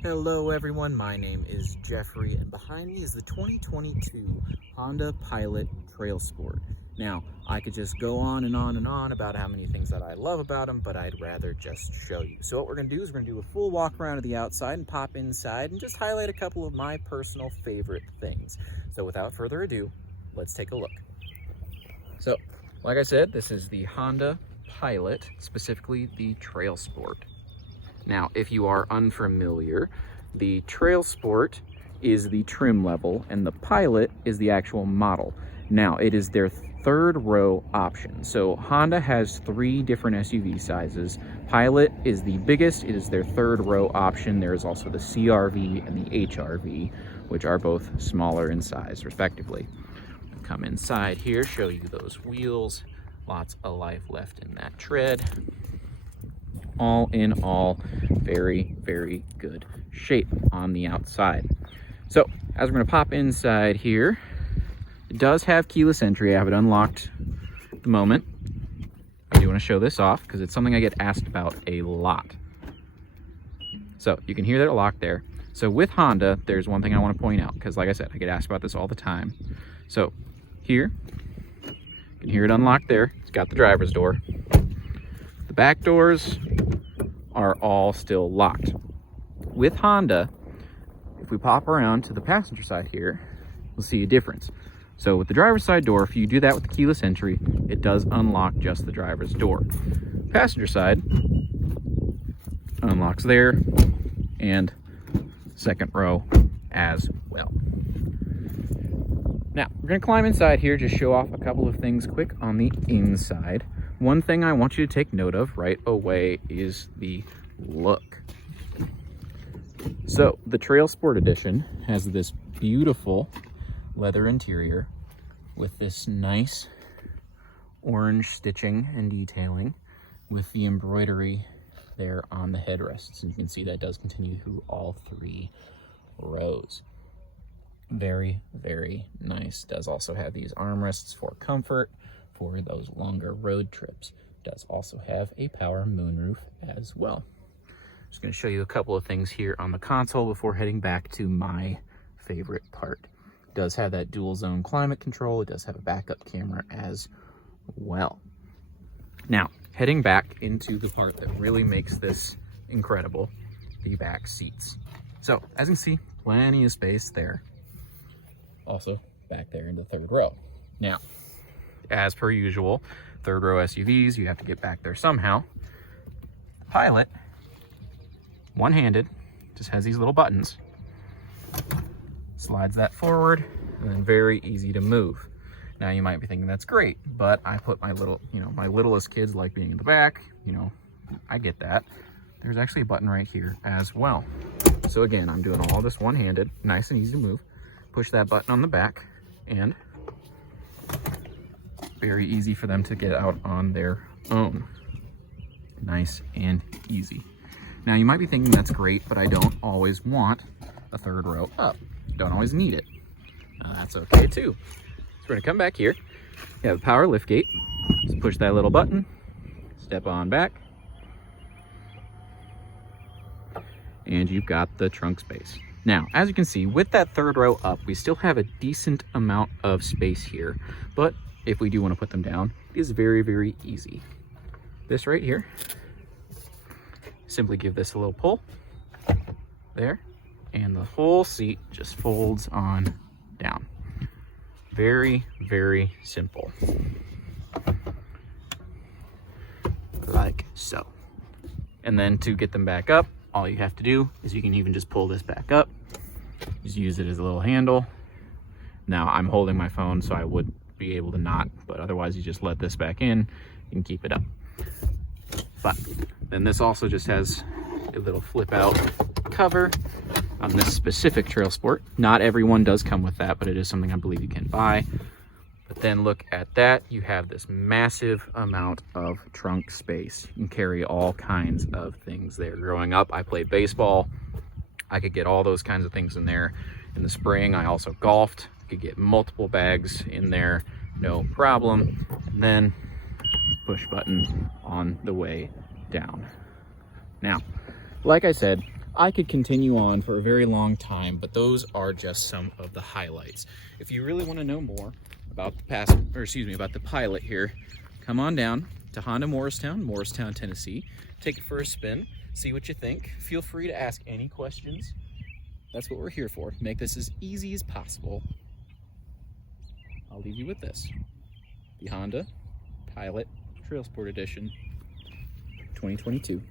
Hello everyone, my name is Jeffrey and behind me is the 2022 Honda Pilot Trailsport. Now, I could just go on and on and on about how many things that I love about them, but I'd rather just show you. So what we're going to do is we're going to do a full walk around of the outside and pop inside and just highlight a couple of my personal favorite things. So without further ado, let's take a look. So, like I said, this is the Honda Pilot, specifically the Trailsport. Now, if you are unfamiliar, the Trailsport is the trim level and the Pilot is the actual model. Now, it is their third row option. So Honda has 3 different SUV sizes. Pilot is the biggest. It is their third row option. There is also the CRV and the HRV, which are both smaller in size, respectively. Come inside here, show you those wheels. Lots of life left in that tread. All in all, very, very good shape on the outside. So, as we're going to pop inside here, it does have keyless entry. I have it unlocked at the moment. I do want to show this off because it's something I get asked about a lot. So, you can hear that it locked there. So, with Honda, there's one thing I want to point out because, like I said, I get asked about this all the time. So, here, you can hear it unlocked there. It's got the driver's door. The back doors are all still locked. With Honda, if we pop around to the passenger side here, we'll see a difference. So with the driver's side door, if you do that with the keyless entry, it does unlock just the driver's door. Passenger side unlocks there and second row as well. Now, we're going to climb inside here, just show off a couple of things quick on the inside. One thing I want you to take note of right away is the look. So, the Trailsport Edition has this beautiful leather interior with this nice orange stitching and detailing with the embroidery there on the headrests. And you can see that does continue through all 3 rows. Very, very nice. Does also have these armrests for comfort for those longer road trips. Does also have a power moonroof as well. Just going to show you a couple of things here on the console before heading back to my favorite part. It does have that dual zone climate control. It does have a backup camera as well. Now, heading back into the part that really makes this incredible, the back seats. So, as you can see, plenty of space there. Also, back there in the third row. Now, as per usual, third row SUVs, you have to get back there somehow. Pilot, one-handed, just has these little buttons. Slides that forward, and then very easy to move. Now you might be thinking that's great, but I put my my littlest kids like being in the back, I get that. There's actually a button right here as well. So again, I'm doing all this one-handed, nice and easy to move. Push that button on the back, and very easy for them to get out on their own. Nice and easy. Now you might be thinking that's great, but I don't always want a third row up. Don't always need it. That's okay too. So we're gonna come back here. You have a power lift gate. Just push that little button, step on back, and you've got the trunk space. Now, as you can see, with that third row up, we still have a decent amount of space here, but if we do want to put them down, it is very, very easy. This right here, simply give this a little pull there, and the whole seat just folds on down. Very, very simple. Like so. And then to get them back up, all you have to do is you can even just pull this back up. Just use it as a little handle. Now I'm holding my phone, so I would be able to not, but otherwise you just let this back in, you can keep it up. But then this also just has a little flip out cover on this specific Trailsport. Not everyone does come with that, but it is something I believe you can buy. But then look at that, you have this massive amount of trunk space. You can carry all kinds of things there. Growing up, I played baseball. I could get all those kinds of things in there. In the spring, I also golfed. I could get multiple bags in there, no problem. And then push button on the way down. Now, like I said, I could continue on for a very long time, but those are just some of the highlights. If you really want to know more about about the Pilot here, come on down to Honda Morristown, Tennessee. Take it for a spin, see what you think. Feel free to ask any questions. That's what we're here for, make this as easy as possible. I'll leave you with this. The Honda Pilot Trailsport Edition 2022.